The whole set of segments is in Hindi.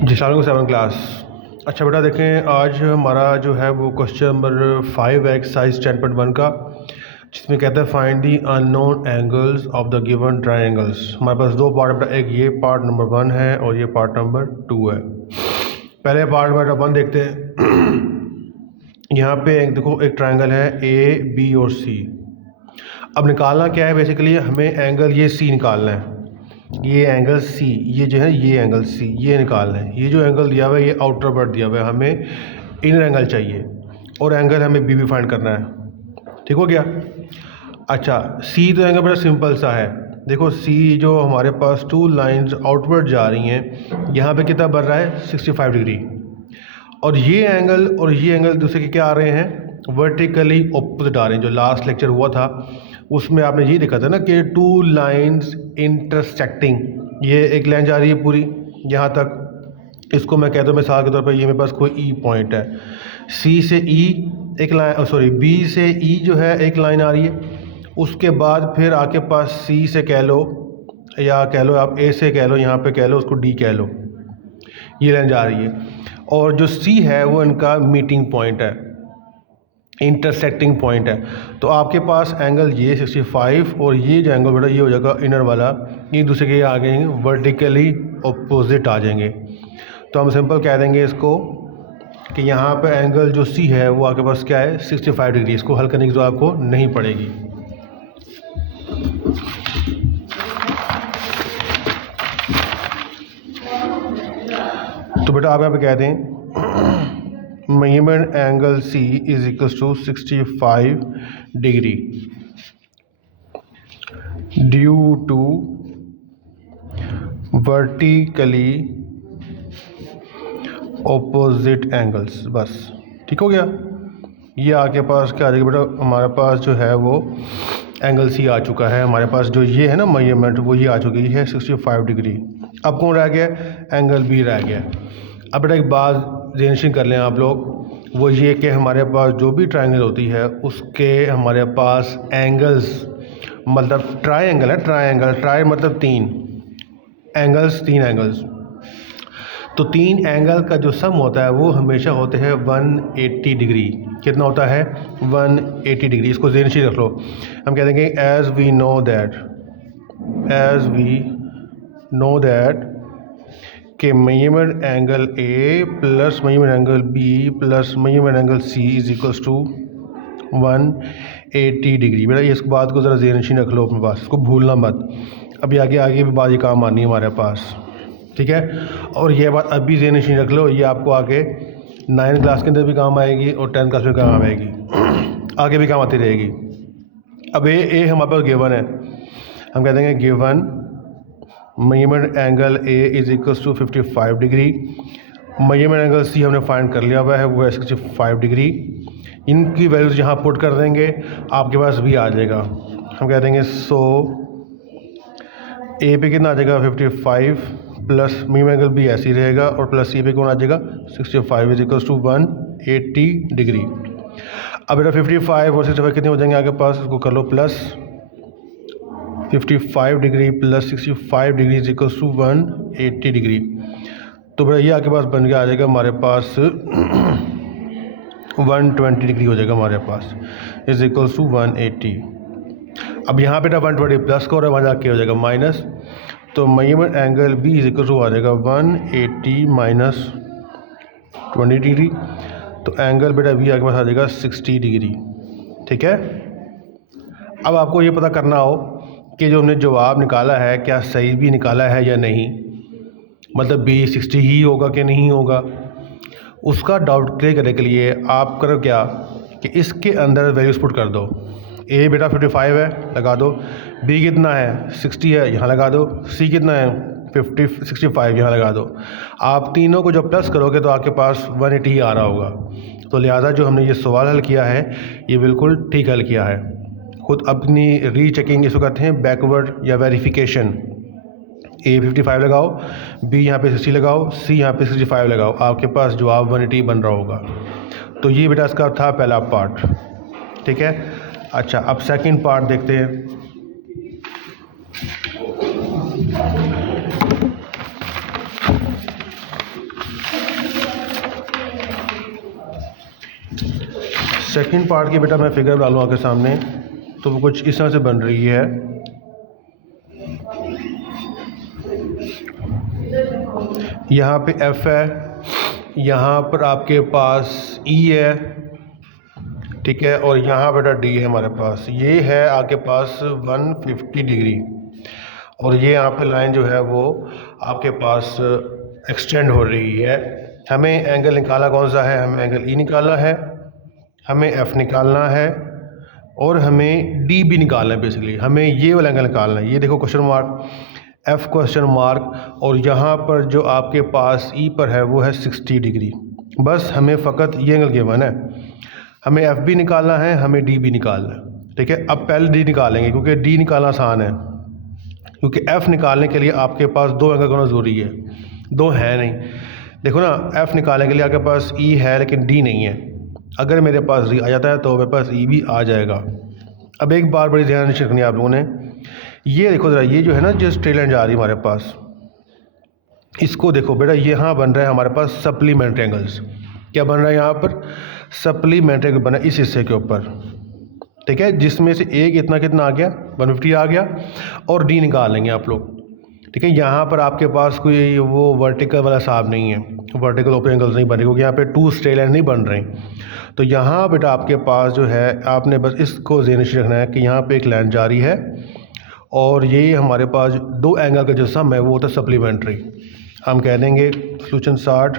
जी सलाम 7 क्लास। अच्छा बेटा देखें, आज हमारा जो है वो क्वेश्चन नंबर 5 है एक्सरसाइज 10.1 का, जिसमें कहता है find the unknown angles of the given triangles. हमारे पास दो पार्ट बेटा, एक ये पार्ट नंबर 1 है और ये पार्ट नंबर 2 है। पहले पार्ट बेटा 1 देखते हैं। यहाँ पे एक देखो, एक ट्रायंगल है ए बी और सी। अब निकालना क्या है, बेसिकली हमें एंगल ये सी निकालना है। ये एंगल सी, ये जो है ये एंगल सी, ये निकालना है। ये जो एंगल दिया हुआ है ये आउटर पार्ट दिया हुआ है, हमें इनर एंगल चाहिए और एंगल हमें बी भी फाइंड करना है। ठीक हो गया। अच्छा, सी तो एंगल बड़ा सिंपल सा है। देखो सी जो हमारे पास टू लाइंस आउटवर्ड जा रही हैं, यहाँ पे कितना बन रहा है 65 डिग्री, और ये एंगल दूसरे के क्या आ रहे हैं, वर्टिकली ऑपोजिट आ रहे हैं। जो लास्ट लेक्चर हुआ था उसमें आपने ये देखा था ना कि टू लाइंस इंटरसेक्टिंग, ये एक लाइन जा रही है पूरी यहाँ तक। इसको मैं कहता हूँ मिसाल के तौर पर, ये मेरे पास कोई ई पॉइंट है, सी से ई एक लाइन, सॉरी बी से ई जो है एक लाइन आ रही है। उसके बाद फिर आपके पास सी से कह लो, या कह लो आप ए से कह लो, यहाँ पे कह लो उसको डी कह लो, ये लाइन जा रही है। और जो सी है वो इनका मीटिंग पॉइंट है, इंटरसेक्टिंग पॉइंट है। तो आपके पास एंगल ये 65 और ये जो एंगल बेटा ये हो जाएगा इनर वाला, एक दूसरे के आ जाएंगे वर्टिकली ऑपोजिट आ जाएंगे। तो हम सिंपल कह देंगे इसको कि यहाँ पे एंगल जो सी है वो आपके पास क्या है 65 डिग्री। इसको हल करने की जरूरत आपको नहीं पड़ेगी। तो बेटा आप यहाँ पे कह दें measurement angle C is equals to 65 degree due to vertically opposite angles. बस ठीक हो गया। ये आपके पास क्या आ जाएगा बेटा, हमारे पास जो है वो एंगल सी आ चुका है। हमारे पास जो ये है ना मेजरमेंट, वो ये आ चुकी है 65 डिग्री। अब कौन रह गया, एंगल बी रह गया। अब बेटा एक बात रिलेशन कर लें आप लोग, वो ये कि हमारे पास जो भी ट्रायंगल होती है उसके हमारे पास एंगल्स, मतलब ट्रायंगल है, ट्राई मतलब तीन एंगल्स, तीन एंगल्स। तो तीन एंगल का जो सम होता है वो हमेशा होते हैं 180 डिग्री। कितना होता है 180 डिग्री। इसको ज़हन में रख लो। हम कह देंगे एज वी नो दैट कि measurement angle A plus measurement angle B plus measurement angle C is equals to 180 degree. बेटा ये इस बात को ज़रा ज़हन रख लो अपने पास, इसको भूलना मत। अभी आगे भी बात ये काम आनी है हमारे पास, ठीक है। और ये बात अभी ज़हन रख लो, ये आपको आगे 9th क्लास के अंदर भी काम आएगी और 10th क्लास में काम आएगी, आगे भी काम आती रहेगी। अब ए हमारे पास गिवन है, हम कह देंगे given measurement angle A is equals to 55 degree. Measurement angle C हमने फाइंड कर लिया हुआ है, वो है 65 डिग्री। इनकी वैल्यूज यहाँ पुट कर देंगे, आपके पास भी आ जाएगा। हम कह देंगे सो ए पे कितना आ जाएगा 55 प्लस मेजरमेंट एंगल बी ऐसे ही रहेगा, और प्लस सी पे कौन आ जाएगा 65 इज इक्वल्स टू 180 डिग्री। अब बेटा 55 और 65 कितने हो जाएंगे आपके पास, इसको कर लो plus 55 degree plus 65 degree is equals to 180 degree. तो बेटा ये आपके पास बन के आ जाएगा हमारे पास 120 डिग्री हो जाएगा हमारे पास, इज इक्वल्स टू 180। अब यहाँ बेटा 120 प्लस का और वहाँ जाके हो जाएगा माइनस, तो measurement angle B is equals to आ जाएगा 180 माइनस 20 डिग्री। तो एंगल बेटा बी आपके पास आ जाएगा 60 डिग्री। ठीक है। अब आपको ये पता करना हो कि जो हमने जवाब निकाला है क्या सही भी निकाला है या नहीं, मतलब बी 60 ही होगा कि नहीं होगा। उसका डाउट क्लियर करने के लिए आप करो क्या कि इसके अंदर वैल्यूज पुट कर दो। ए बेटा 55 है, लगा दो। बी कितना है 60 है, यहाँ लगा दो। सी कितना है 65, यहाँ लगा दो। आप तीनों को जब प्लस करोगे तो आपके पास 180 ही आ रहा होगा। तो लिहाजा जो हमने ये सवाल हल किया है ये बिल्कुल ठीक हल किया है। खुद अपनी रीचेकिंग इसको कहते हैं बैकवर्ड या वेरिफिकेशन। ए 55 लगाओ, बी यहाँ पे 60 लगाओ, सी यहाँ पे 65 लगाओ, आपके पास जवाब 180 बन रहा होगा। तो ये बेटा इसका था पहला पार्ट। ठीक है। अच्छा, अब सेकंड पार्ट देखते हैं। सेकंड पार्ट की बेटा मैं फिगर डालूँ आपके सामने, तो वो कुछ इस तरह से बन रही है। यहाँ पे F है, यहाँ पर आपके पास E है, ठीक है, और यहाँ बेटा D है हमारे पास। ये है आपके पास 150 डिग्री, और ये यहाँ पे लाइन जो है वो आपके पास एक्सटेंड हो रही है। हमें एंगल निकालना कौन सा है? हमें एंगल E निकालना है, हमें F निकालना है, और हमें D भी निकालना है। बेसिकली हमें ये वाला एंगल निकालना है। ये देखो question mark, F question mark, और यहाँ पर जो आपके पास E पर है वो है 60 डिग्री। बस हमें फ़कत ये एंगल गिवन है, हमें F भी निकालना है, हमें D भी निकालना है, ठीक है। अब पहले D निकालेंगे क्योंकि D निकालना आसान है, क्योंकि F निकालने के लिए आपके पास दो एंगल होना ज़रूरी है, दो है नहीं। देखो ना, F निकालने के लिए आपके पास E है लेकिन D नहीं है। अगर मेरे पास D आ जाता है तो मेरे पास E भी आ जाएगा। अब एक बार बड़ी ध्यान से रखनी है आप लोगों ने, ये देखो ज़रा, ये जो है ना जो स्ट्रेट लाइन जा रही है हमारे पास, इसको देखो बेटा, यहाँ बन रहा है हमारे पास सप्लीमेंट्री एंगल्स। क्या बन रहा है यहाँ पर? सप्लीमेंट्री एंगल बना इस हिस्से के ऊपर, ठीक है, जिसमें से एक इतना कितना आ गया, 150 आ गया, और D निकाल लेंगे आप लोग, ठीक है। यहाँ पर आपके पास कोई वो वर्टिकल वाला हिसाब नहीं है, वर्टिकल ओपन एंगल्स नहीं बन रहे, क्योंकि यहाँ पे 2 स्ट्रेट लाइन नहीं बन रही। तो यहाँ बेटा आपके पास जो है, आपने बस इसको ज़हन में रखना है कि यहाँ पे एक लाइन जारी है, और ये हमारे पास दो एंगल का जो सम है वो होता है सप्लीमेंट्री। हम कह देंगे सोल्यूशन 60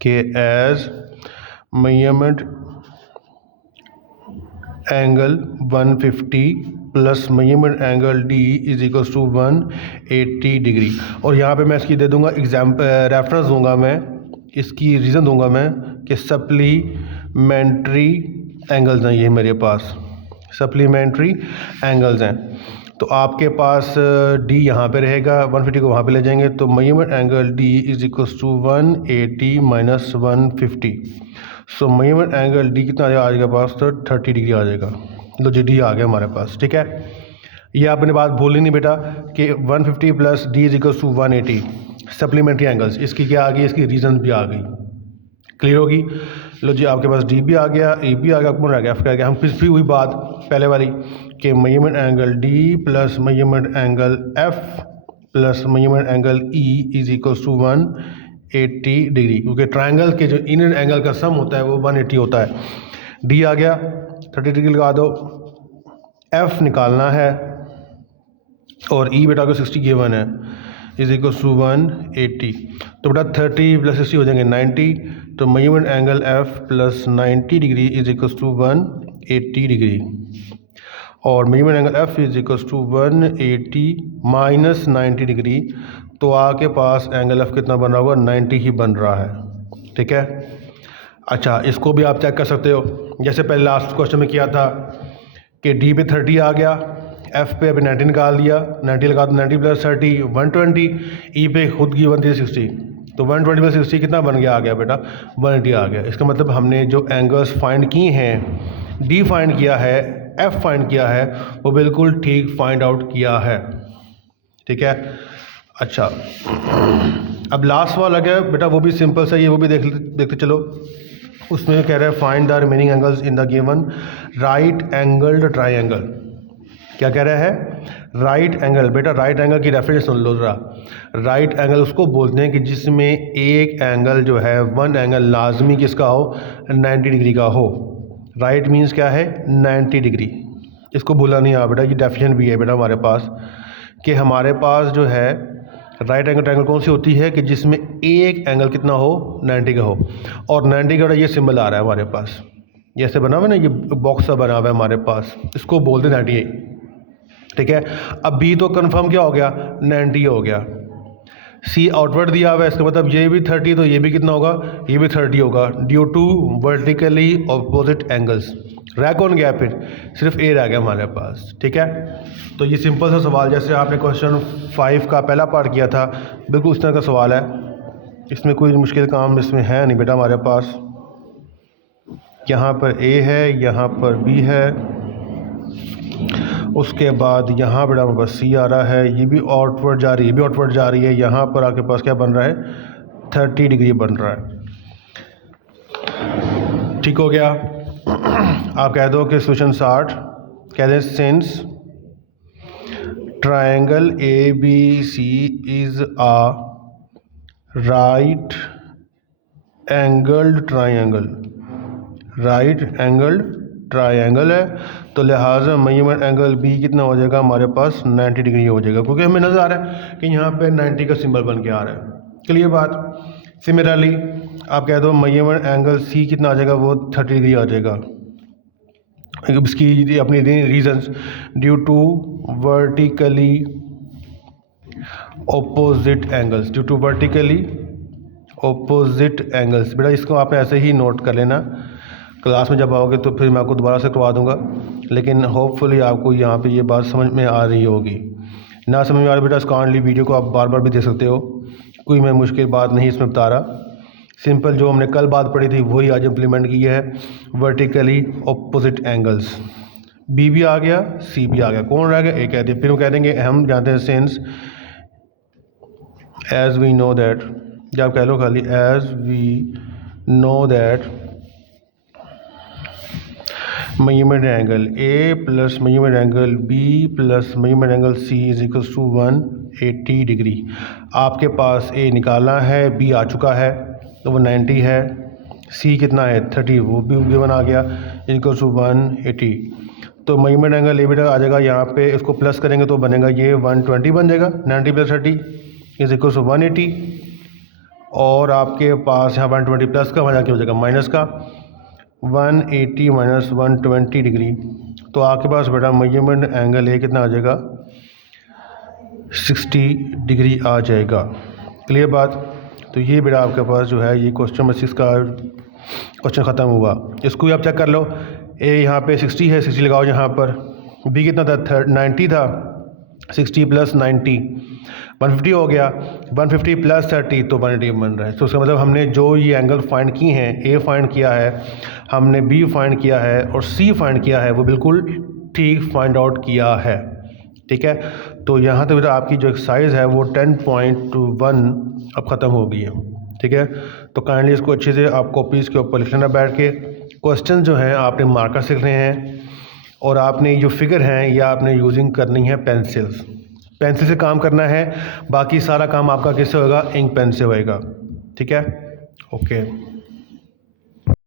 के as measurement angle 150 plus measurement angle D is equals to 180 degree. और यहाँ पे मैं इसकी दे दूँगा एग्जाम्पल, रेफरेंस दूंगा मैं, इसकी रीज़न दूंगा मैं कि सप्लीमेंट्री एंगल्स हैं, ये मेरे पास सप्लीमेंट्री एंगल्स हैं। तो आपके पास D यहाँ पे रहेगा, 150 को वहाँ पे ले जाएंगे, तो measurement angle D is equals to 180 minus 150। So measurement angle D कितना आ जाएगा पास? तो 30 डिग्री आ जाएगा। लो जी, D आ गया हमारे पास, ठीक है। ये आपने बात भूली नहीं बेटा कि 150 plus D is equals to 180 supplementary angles. इसकी क्या आ गई? इसकी रीजन भी आ गई, क्लियर होगी। लो जी, आपके पास D भी आ गया, E भी आ गया, कौन आ गया? F आ गया। हम फिर भी वही बात पहले वाली कि measurement angle D plus measurement angle F plus measurement angle E is equals to 180 degree, क्योंकि ट्रायंगल के जो इनर एंगल का सम होता है वो 180 होता है। D आ गया, 30 डिग्री लगा दो, F निकालना है, और E बेटा को 60 गिवन है, इज इक्वल टू 180। तो बेटा 30 प्लस 60 हो जाएंगे 90, तो measurement angle F plus 90 degree is equal to 180 degree, और measurement angle F is equal to 180 minus 90 degree. तो आपके पास एंगल F कितना बन रहा होगा? 90 ही बन रहा है, ठीक है। अच्छा, इसको भी आप चेक कर सकते हो, जैसे पहले लास्ट क्वेश्चन में किया था कि D पे 30 आ गया, F पे अभी 90 निकाल दिया, 90 लगा दो, 90 प्लस 30 120, E पे खुद की 160, तो 120 प्लस 60 कितना बन गया? आ गया बेटा 180 आ गया। इसका मतलब हमने जो एंगल्स फाइंड किए हैं, D फाइंड किया है, F फाइंड किया है, वो बिल्कुल ठीक फाइंड आउट किया है, ठीक है। अच्छा, अब लास्ट वाला गया बेटा, वो भी सिंपल सा, ये वो भी देखते चलो। उसमें कह रहा है find the remaining angles in the given right angled triangle. क्या कह रहा है? Right angle. बेटा राइट एंगल की रेफरेंस सुन लो ज़रा। राइट एंगल उसको बोलते हैं कि जिसमें एक एंगल जो है, वन एंगल लाजमी किसका हो? 90 डिग्री का हो। राइट मीन्स क्या है? 90 डिग्री। इसको भूला नहीं आ बेटा, ये डेफिनेशन भी है बेटा हमारे पास कि हमारे पास जो है राइट एंगल ट्रायंगल कौन सी होती है कि जिसमें एक एंगल कितना हो? 90 का हो। और 90 का ये सिंबल आ रहा है हमारे पास, जैसे बना हुआ है ना, ये बॉक्स सा बना हुआ है हमारे पास, इसको बोलते हैं 98, ठीक है। अब बी तो कंफर्म क्या हो गया? 90 हो गया। सी आउटवर्ड दिया हुआ है, इसका मतलब ये भी 30, तो ये भी कितना होगा? ये भी 30 होगा, due to vertically opposite angles. रह कौन गया फिर? सिर्फ ए रह गया हमारे पास, ठीक है। तो ये सिंपल सा सवाल, जैसे आपने क्वेश्चन 5 का पहला पार्ट किया था, बिल्कुल उस तरह का सवाल है। इसमें कोई मुश्किल काम इसमें है नहीं बेटा हमारे पास। यहाँ पर ए है, यहाँ पर बी है, उसके बाद यहाँ बेटा हमारे पास सी आ रहा है, ये भी आउटवर्ड जा रही है, ये भी आउटवर्ड जा रही है। यहाँ पर आपके पास क्या बन रहा है? 30 डिग्री बन रहा है, ठीक हो गया। आप कह दो कि सोल्यूशन 60 कह दें since triangle A B C is a right angled triangle है, तो लिहाजा मेजरमेंट एंगल बी कितना हो जाएगा हमारे पास 90 डिग्री हो जाएगा, क्योंकि हमें नज़र आ रहा है कि यहाँ पे 90 का सिंबल बन के आ रहा है। क्लियर बात। सिमिलरली आप कह दो मेजरमेंट एंगल सी कितना आ जाएगा, वो 30 डिग्री आ जाएगा। इसकी अपनी reasons due to vertically opposite angles. बेटा इसको आपने ऐसे ही नोट कर लेना, क्लास में जब आओगे तो फिर मैं आपको दोबारा से करवा दूंगा, लेकिन होपफुली आपको यहाँ पे ये बात समझ में आ रही होगी। ना समझ में आ रही बेटा स्कॉनली वीडियो को आप बार बार भी देख सकते हो, कोई मैं मुश्किल बात नहीं इसमें बता रहा। सिंपल जो हमने कल बात पढ़ी थी वही आज इम्प्लीमेंट की है, वर्टिकली ऑपोजिट एंगल्स। बी भी आ गया, सी भी आ गया, कौन रह गया? ए कह दिया। फिर हम कह देंगे हम जानते हैं since as we know that, जब कह लो खाली as we know that measurement angle A plus measurement angle B plus measurement angle C is equal to 180 degree. आपके पास ए निकालना है, बी आ चुका है तो वो 90 है, सी कितना है 30, वो भी गिवन आ गया इक्वल टू 180। तो मेजरमेंट एंगल ए बेटा आ जाएगा यहाँ पे, इसको प्लस करेंगे तो बनेगा ये 120 बन जाएगा। 90 प्लस 30 इज इक्वल टू 180, और आपके पास यहाँ 120 प्लस का वजह क्या हो जाएगा माइनस का, 180 माइनस 120 डिग्री। तो आपके पास बेटा मेजरमेंट एंगल ए कितना आ जाएगा 60 डिग्री आ जाएगा। क्लियर बात। तो ये बेटा आपके पास जो है ये क्वेश्चन नंबर 6 का क्वेश्चन ख़त्म हुआ। इसको भी आप चेक कर लो, ए यहाँ पे 60 है, 60 लगाओ यहाँ पर, बी कितना था 90 था, 60 प्लस 90 150 हो गया, 150 प्लस 30 तो 180 बन रहा है। तो उसका मतलब हमने जो ये एंगल फाइंड किए हैं, ए फाइंड किया है हमने, बी फाइंड किया है और सी फाइंड किया है, वो बिल्कुल ठीक फाइंड आउट किया है। ठीक है, तो यहाँ तक बेटा आपकी जो एक्सरसाइज है वो 10.1 अब ख़त्म हो गई है। ठीक है, तो काइंडली इसको अच्छे से आप कॉपीज़ के ऊपर लिख लेना बैठ के। क्वेश्चन जो हैं आपने मार्कर से लिखने हैं, और आपने जो फिगर हैं या आपने यूजिंग करनी है पेंसिल से काम करना है, बाकी सारा काम आपका किससे होगा, इंक पेन से होएगा। ठीक है, ओके।